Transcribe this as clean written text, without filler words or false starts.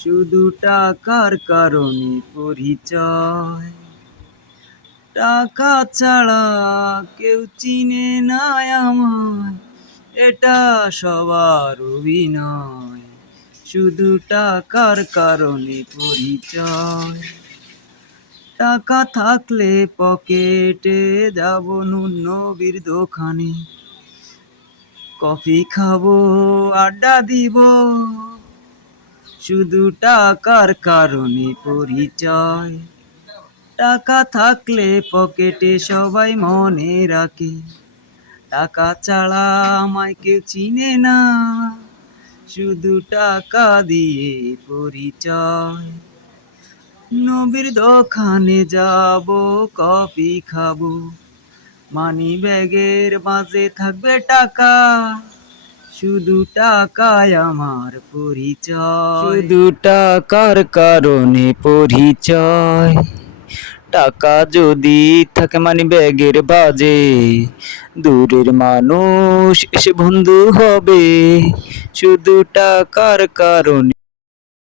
শুধু টাকার কারণে পরিচয়, টাকা ছাড়া কেউ চিনে না আমায়, এটা সবার অভিনয়। শুধু টাকার কারণে পরিচয়, টাকা থাকলে পকেটে যাব নুন নবীর দোকানে, কফি খাবো, আড্ডা দিব, শুধু টাকার কারণে পরিচয়। টাকা থাকলে পকেটে সবাই মনে রাখে, টাকা ছাড়া আমায় কেউ চিনে না, শুধু টাকা দিয়ে পরিচয়। নবীর দোকানে যাব, কফি খাবো, মানি ব্যাগের মাঝে থাকবে টাকা, শুধু টাকায় আমার পরিচয়। শুধু টাকার কারণে পরিচয়, টাকা যদি থাকে মানি ব্যাগের বাজে, দূরের মানুষ এসে বন্ধু হবে, শুধু টাকার কারণে।